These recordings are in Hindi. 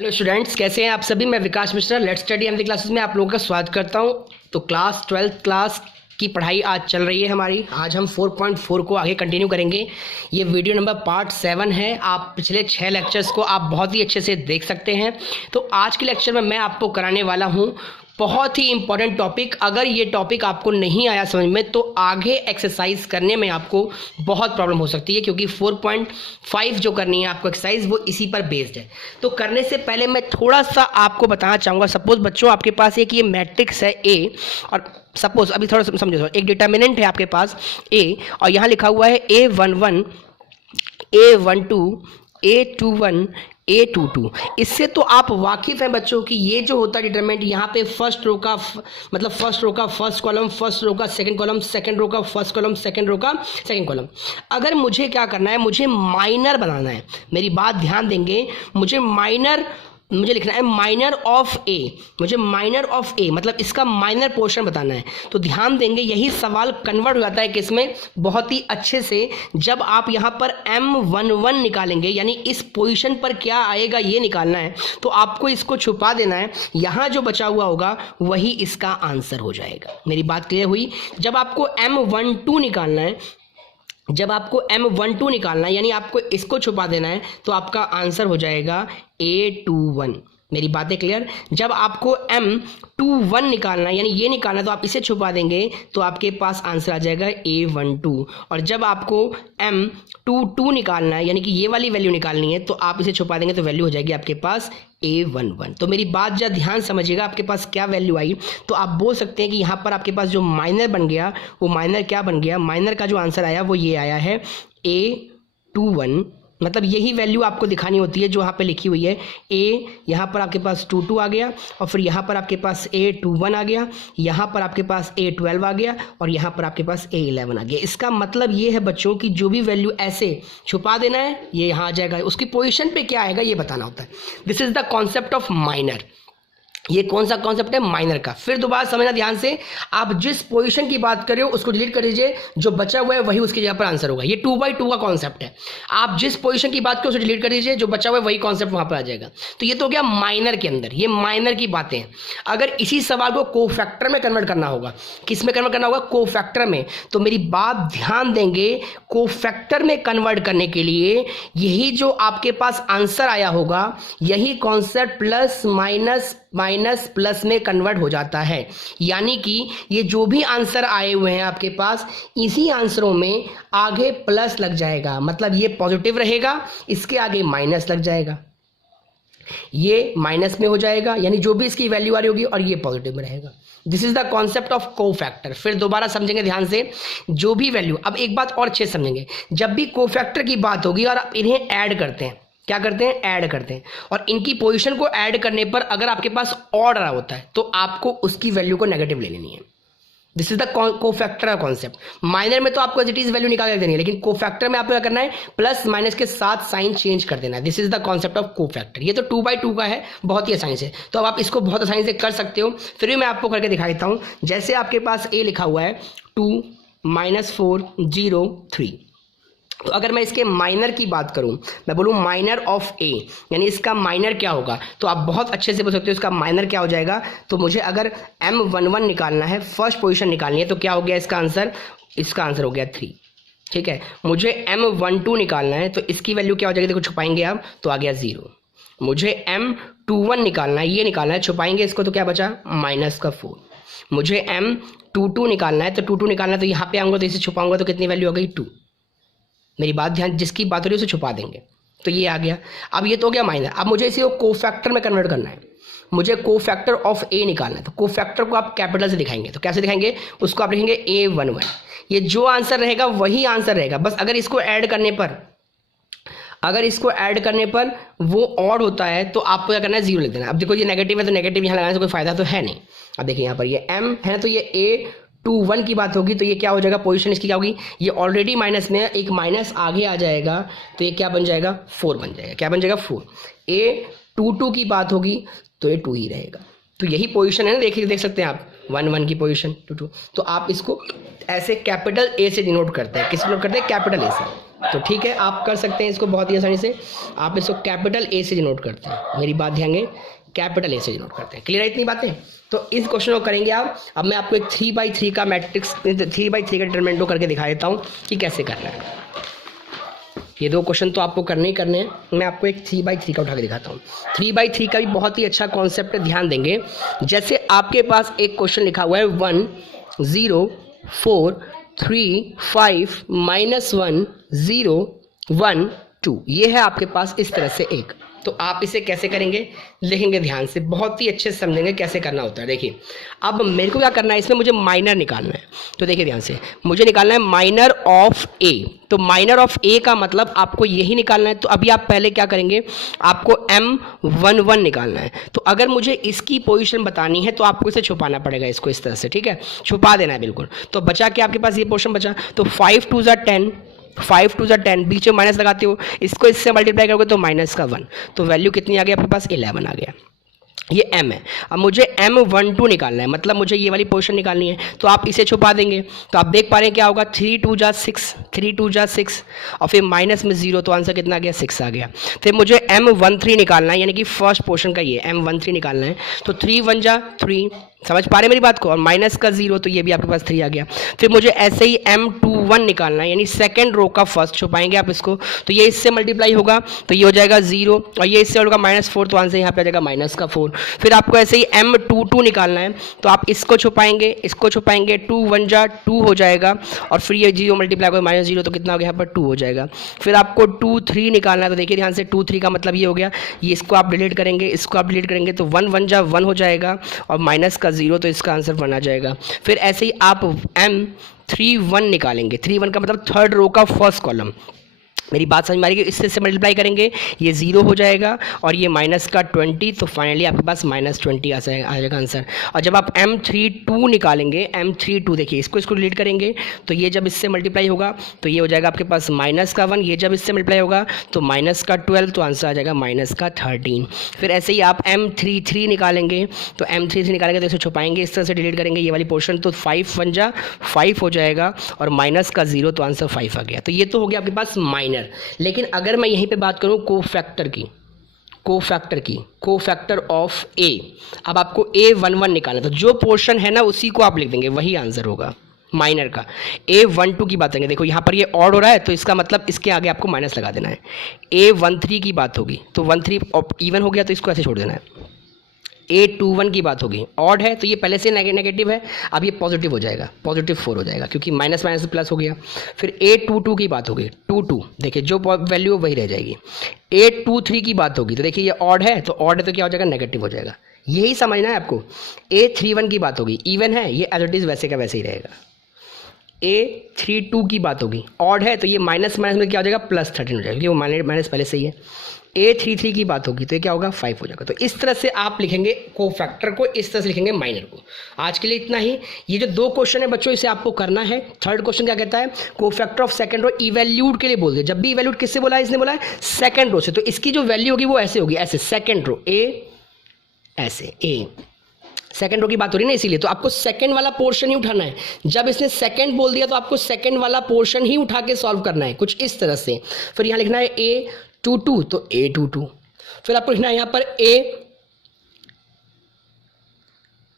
हेलो स्टूडेंट्स, कैसे हैं आप सभी। मैं Vikas Mishra let's study MD classes में आप लोगों का स्वागत करता हूं। तो क्लास 12th क्लास की पढ़ाई आज चल रही है हमारी। आज हम 4.4 को आगे कंटिन्यू करेंगे। ये वीडियो नंबर पार्ट 7 है। आप पिछले 6 लेक्चर्स को आप बहुत ही अच्छे से देख सकते हैं। तो आज के लेक्चर में मैं आपको कराने वाला हूँ बहुत ही इंपॉर्टेंट टॉपिक। अगर ये टॉपिक आपको नहीं आया समझ में तो आगे एक्सरसाइज करने में आपको बहुत प्रॉब्लम हो सकती है, क्योंकि 4.5 जो करनी है आपको एक्सरसाइज वो इसी पर बेस्ड है। तो करने से पहले मैं थोड़ा सा आपको बताना चाहूँगा। सपोज बच्चों आपके पास एक ये मैट्रिक्स है ए, और सपोज अभी थोड़ा समझो, एक डिटर्मिनेंट है आपके पास ए, और यहाँ लिखा हुआ है A11 A12 A21 A22। इससे तो आप वाकिफ़ हैं बच्चों कि ये जो होता है डिटरमिनेंट, यहाँ पे फर्स्ट रो का फर्स्ट रो का फर्स्ट कॉलम, फर्स्ट रो का सेकंड कॉलम, सेकंड रो का फर्स्ट कॉलम, सेकंड रो का सेकंड कॉलम। अगर मुझे क्या करना है, मुझे माइनर बनाना है। मेरी बात ध्यान देंगे, मुझे लिखना है माइनर ऑफ ए। मुझे माइनर ऑफ ए मतलब इसका माइनर पोर्शन बताना है। तो ध्यान देंगे, यही सवाल कन्वर्ट हो जाता है किसमें, बहुत ही अच्छे से, जब आप यहाँ पर M11 निकालेंगे, यानी इस पोजीशन पर क्या आएगा ये निकालना है। तो आपको इसको छुपा देना है, यहाँ जो बचा हुआ होगा वही इसका आंसर हो जाएगा। मेरी बात क्लियर हुई। जब आपको M12 निकालना है, यानी आपको इसको छुपा देना है, तो आपका आंसर हो जाएगा A21। मेरी बातें क्लियर। जब आपको M21 निकालना है, यानी ये निकालना है, तो आप इसे छुपा देंगे तो आपके पास आंसर आ जाएगा A12। और जब आपको M22 निकालना है, यानी कि ये वाली वैल्यू निकालनी है, तो आप इसे छुपा देंगे तो वैल्यू हो जाएगी आपके पास A11। तो मेरी बात जरा ध्यान समझिएगा, आपके पास क्या वैल्यू आई। तो आप बोल सकते हैं कि यहाँ पर आपके पास जो माइनर बन गया, वो माइनर क्या बन गया, माइनर का जो आंसर आया वो ये आया है A21। मतलब यही वैल्यू आपको दिखानी होती है जो यहाँ पे लिखी हुई है ए। यहाँ पर आपके पास 22 आ गया, और फिर यहाँ पर आपके पास A21 आ गया, यहाँ पर आपके पास A12 आ गया, और यहाँ पर आपके पास A11 आ गया। इसका मतलब ये है बच्चों कि जो भी वैल्यू ऐसे छुपा देना है, ये यहाँ आ जाएगा। उसकी पोजीशन पे क्या आएगा ये बताना होता है। This is the concept of minor. ये कौन सा कॉन्सेप्ट है, माइनर का। फिर दोबारा समझना ध्यान से, आप जिस पोजीशन की बात कर रहे हो उसको डिलीट कर दीजिए, जो बचा हुआ है वही उसकी जगह पर आंसर होगा। ये 2/2 का कॉन्सेप्ट है। आप जिस पोजीशन की बात करो उसे डिलीट कर दीजिए, जो बचा हुआ है वही कॉन्सेप्ट वहां पर आ जाएगा। तो ये तो हो गया माइनर के अंदर, ये माइनर की बातें हैं। अगर इसी सवाल को कोफैक्टर में कन्वर्ट करना होगा, किस में कन्वर्ट करना होगा, कोफैक्टर में, तो मेरी बात ध्यान देंगे, कोफैक्टर में कन्वर्ट करने के लिए यही जो आपके पास आंसर आया होगा, यही कॉन्सेप्ट प्लस माइनस प्लस में कन्वर्ट हो जाता है। यानी कि ये जो भी आंसर आए हुए हैं आपके पास, इसी आंसरों में आगे प्लस लग जाएगा। मतलब ये पॉजिटिव रहेगा, इसके आगे माइनस लग जाएगा, ये माइनस में हो जाएगा, यानी जो भी इसकी वैल्यू आ रही होगी, और ये पॉजिटिव में रहेगा। This is the concept of cofactor. फिर दोबारा समझेंगे ध्यान से, जो भी वैल्यू, अब एक बात और अच्छे से समझेंगे, जब भी कोफैक्टर की बात होगी और आप इन्हें ऐड करते हैं, क्या करते हैं, ऐड करते हैं, और इनकी पोजीशन को ऐड करने पर अगर आपके पास ऑड रहा होता है तो आपको उसकी वैल्यू को नेगेटिव ले लेनी है। This is the cofactor concept. Minor में तो आपको एज इट इज वैल्यू निकाल देनी है, लेकिन कोफैक्टर में आपको क्या करना है, प्लस माइनस के साथ साइन चेंज कर देना है। This is the concept of cofactor. ये तो 2/2 का है, बहुत ही आसानी से, तो अब आप इसको बहुत आसानी से कर सकते हो। फिर भी मैं आपको करके दिखा देता हूं। जैसे आपके पास ए लिखा हुआ है 2 - 4 0 3, तो अगर मैं इसके माइनर की बात करूं, मैं बोलूं माइनर ऑफ ए, यानी इसका माइनर क्या होगा, तो आप बहुत अच्छे से बोल सकते हो इसका माइनर क्या हो जाएगा। तो मुझे अगर M11 निकालना है, फर्स्ट पोजीशन निकालनी है, तो क्या हो गया इसका आंसर, इसका आंसर हो गया 3। ठीक है, मुझे M12 निकालना है, तो इसकी वैल्यू क्या हो जाएगी, देखो छुपाएंगे आप तो आ गया 0। मुझे M21 निकालना है, ये निकालना है, छुपाएंगे इसको तो क्या बचा, -4। मुझे M22 निकालना है, तो 22 निकालना है, तो यहाँ पे आऊँगा तो इसे छुपाऊंगा तो कितनी वैल्यू हो गई, 2। मेरी बात ध्यान, जिसकी बात हो रही है उसे छुपा देंगे, तो ये आ गया। अब ये तो हो गया माइनर। अब मुझे इसे कोफैक्टर में कन्वर्ट करना है, मुझे कोफैक्टर ऑफ ए निकालना है। तो कोफैक्टर को आप कैपिटल से दिखाएंगे, तो कैसे दिखाएंगे, उसको आप लिखेंगे A11। ये जो आंसर रहेगा वही आंसर रहेगा, बस अगर इसको ऐड करने पर वो ऑड होता है तो आपको क्या करना है, 0 लिख देना। अब देखो ये नेगेटिव है, तो नेगेटिव यहाँ लगाने से कोई फायदा तो है नहीं। अब देखिए यहाँ पर ये M है, तो ये A21 की बात होगी, तो ये क्या हो जाएगा, पोजीशन इसकी क्या होगी, ये ऑलरेडी माइनस में है, एक माइनस आगे आ जाएगा, तो ये क्या बन जाएगा, 4 बन जाएगा। क्या बन जाएगा, 4। A22 की बात होगी तो ये 2 ही रहेगा। तो यही पोजीशन है ना, देख सकते हैं आप, 1 की पोजीशन, 2 तो आप इसको ऐसे कैपिटल ए से डिनोट करते हैं। किससे डिनोट करते हैं, कैपिटल ए से। तो ठीक है, आप कर सकते हैं इसको बहुत ही आसानी से। आप इसको कैपिटल ए से डिनोट करते हैं, मेरी बात ध्यान दें, कैपिटल ए से डिनोट करते हैं। क्लियर है इतनी बातें? तो इस क्वेश्चन को करेंगे आप। अब मैं आपको एक 3x3 का मैट्रिक्स 3x3 का डिटरमिनेंट करके दिखा देता हूँ कि कैसे करना है। ये दो क्वेश्चन तो आपको करने ही करने हैं, मैं आपको एक 3x3 का उठा के दिखाता हूँ। 3x3 का भी बहुत ही अच्छा कॉन्सेप्ट है, ध्यान देंगे। जैसे आपके पास एक क्वेश्चन लिखा हुआ है 1 0 4 3 5 -1 0 1 2, ये है आपके पास इस तरह से एक। तो आप इसे कैसे करेंगे, लिखेंगे ध्यान से, बहुत ही अच्छे से समझेंगे कैसे करना होता है। देखिए अब मेरे को क्या करना है, इसमें मुझे माइनर निकालना है। तो देखिए ध्यान से, मुझे निकालना है माइनर ऑफ ए। तो माइनर ऑफ ए का मतलब आपको यही निकालना है। तो अभी आप पहले क्या करेंगे, आपको M11 निकालना है। तो अगर मुझे इसकी पोजीशन बतानी है तो आपको इसे छुपाना पड़ेगा, इसको इस तरह से, ठीक है, छुपा देना है बिल्कुल। तो बचा के आपके पास ये पोर्शन बचा, तो 5 2 10, 5 2 10, बीच में माइनस लगाते हो, इसको इससे मल्टीप्लाई करोगे तो माइनस का 1, तो वैल्यू कितनी आ गई आपके पास, 11 आ गया। ये m है। अब मुझे M12 निकालना है, मतलब मुझे ये वाली पोर्शन निकालनी है। तो आप इसे छुपा देंगे, तो आप देख पा रहे हैं क्या होगा, 3 2 6, 3 2 6, और फिर माइनस में 0, तो आंसर कितना आ गया, 6 आ गया। फिर मुझे M13 निकालना है, यानी कि फर्स्ट पोर्शन का ये M13 निकालना है। तो 3 1 3, समझ पा रहे मेरी बात को, और माइनस का 0, तो ये भी आपके पास 3 आ गया। फिर मुझे ऐसे ही M21 निकालना है, यानी सेकंड रो का फर्स्ट, छुपाएंगे आप इसको, तो ये इससे मल्टीप्लाई होगा, तो ये हो जाएगा 0, और ये इससे होगा -4, तो आंसर यहाँ पे आ जाएगा माइनस का 4। फिर आपको ऐसे ही M22 निकालना है, तो आप इसको छुपाएंगे, इसको छुपाएंगे, 2 1 2 हो जाएगा, और फिर ये 0 मल्टीप्लाई होगा -0, तो कितना हो गया यहाँ पर 2 हो जाएगा। फिर आपको 2 3 निकालना है, तो देखिए ध्यान से, 2 3 का मतलब ये हो गया, ये इसको आप डिलीट करेंगे, इसको आप डिलीट करेंगे, तो 1 1 1 हो जाएगा, और माइनस का 0, तो इसका आंसर 1 आ जाएगा। फिर ऐसे ही आप M31 निकालेंगे, 3 1 का मतलब थर्ड रो का फर्स्ट कॉलम, मेरी बात समझ में आ रही है, इससे मल्टीप्लाई करेंगे, ये 0 हो जाएगा, और ये माइनस का 20, तो फाइनली आपके पास -20 आ जाएगा आंसर। और जब आप M32 निकालेंगे, M32 देखिए, इसको डिलीट करेंगे, तो ये जब इससे मल्टीप्लाई होगा तो ये हो जाएगा आपके पास माइनस का 1, ये जब इससे मल्टीप्लाई होगा तो माइनस का 12, तो आंसर आ जाएगा माइनस का 13। फिर ऐसे ही आप M33 निकालेंगे, तो M33 निकालेंगे तो इसे छुपाएंगे, इस तरह से डिलीट करेंगे ये वाली पोर्शन, तो 5 1 5 हो जाएगा, और माइनस का 0, तो आंसर 5 आ गया। तो ये तो हो गया आपके पास माइनर। लेकिन अगर मैं यहीं पे बात करूं कोफैक्टर की, कोफैक्टर ऑफ ए, अब आपको A11 निकालना है, तो जो पोर्शन है ना उसी को आप लिख देंगे, वही आंसर होगा माइनर का। A12 की बात करेंगे, देखो यहाँ पर ये ऑड हो रहा है, तो इसका मतलब इसके आगे आपको माइनस लगा देना है। A13 की बात होगी, तो 13 इवन हो गया, तो इसको ऐसे छोड़ देना है। A21 की बात होगी, ऑड है तो ये पहले से नेगेटिव है, अब ये पॉजिटिव हो जाएगा, +4 हो जाएगा, क्योंकि माइनस माइनस प्लस हो गया। फिर A22 की बात होगी, 2 देखिए जो वैल्यू वही रह जाएगी। A23 की बात होगी, तो देखिए ये ऑड है, तो ऑड है तो क्या हो जाएगा, नेगेटिव हो जाएगा, यही समझना है आपको। A31 की बात होगी, इवन है, ये एज इट इज वैसे का वैसे ही रहेगा। A32 की बात होगी, ऑड है तो ये माइनस माइनस में क्या हो जाएगा, +13 हो जाएगा, क्योंकि वो माइनस पहले से ही है। A33 की बात होगी, तो ये क्या होगा, 5 हो जाएगा। तो इस तरह से आप लिखेंगे कोफैक्टर को, इस तरह से लिखेंगे माइनर को। आज के लिए इतना ही। ये जो दो क्वेश्चन है बच्चों, इसे आपको करना है। थर्ड क्वेश्चन क्या कहता है, कोफैक्टर ऑफ सेकंड रो इवैल्यूट के लिए बोल दिया। जब भी इवैल्यूट किससे बोला है, इसने बोला है सेकंड रो से, तो इसकी जो वैल्यू होगी वो ऐसे होगी, ऐसे सेकंड रो A, ऐसे A, सेकंड रो की बात हो रही है ना, इसीलिए तो आपको सेकंड वाला पोर्शन ही उठाना है। जब इसने सेकंड बोल दिया तो आपको सेकंड वाला पोर्शन ही उठा के सॉल्व करना है, कुछ इस तरह से। फिर यहाँ लिखना है A22, तो A22। फिर आपको लिखना है यहाँ पर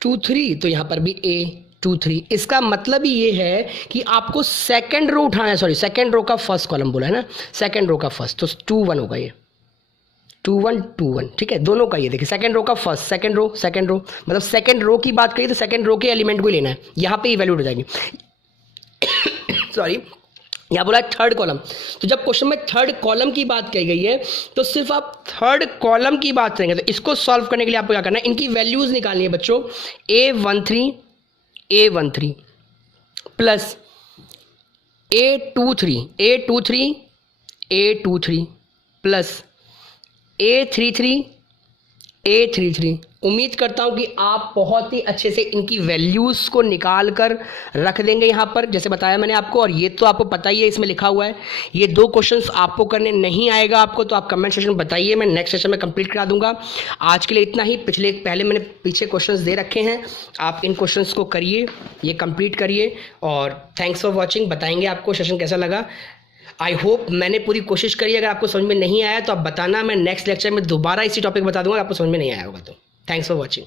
A23, तो यहाँ पर भी A23। इसका मतलब ही ये है कि आपको सेकंड रो उठाना है, सॉरी सेकंड रो का फर्स्ट कॉलम बोला है ना, सेकंड रो का फर्स्ट, तो 2 1 होगा, ये 2 1 2 1, ठीक है, दोनों का। ये देखिए सेकंड रो का फर्स्ट, सेकंड रो मतलब सेकंड रो की बात करिए तो सेकंड रो के एलिमेंट को ही लेना है, यहाँ पे इवैल्यूट हो जाएगी। सॉरी, यहाँ बोला है थर्ड कॉलम, तो जब क्वेश्चन में थर्ड कॉलम की बात कही गई है तो सिर्फ आप थर्ड कॉलम की बात करेंगे। तो इसको सॉल्व करने के लिए आपको क्या करना है, इनकी वैल्यूज निकालनी है बच्चों। A13 plus A23 plus A33 उम्मीद करता हूं कि आप बहुत ही अच्छे से इनकी वैल्यूज़ को निकाल कर रख देंगे यहाँ पर, जैसे बताया मैंने आपको। और ये तो आपको पता ही है, इसमें लिखा हुआ है। ये दो क्वेश्चंस आपको करने नहीं आएगा आपको, तो आप कमेंट सेक्शन में बताइए, मैं नेक्स्ट सेशन में कंप्लीट करा दूंगा। आज के लिए इतना ही। पहले मैंने पीछे क्वेश्चंस दे रखे हैं, आप इन क्वेश्चंस को करिए, ये कंप्लीट करिए। और थैंक्स फॉर वॉचिंग। बताएंगे आपको सेशन कैसा लगा। आई होप मैंने पूरी कोशिश करी। अगर आपको समझ में नहीं आया तो आप बताना, मैं नेक्स्ट लेक्चर में दोबारा इसी टॉपिक बता दूंगा, आपको समझ में नहीं आया होगा तो। Thanks for watching.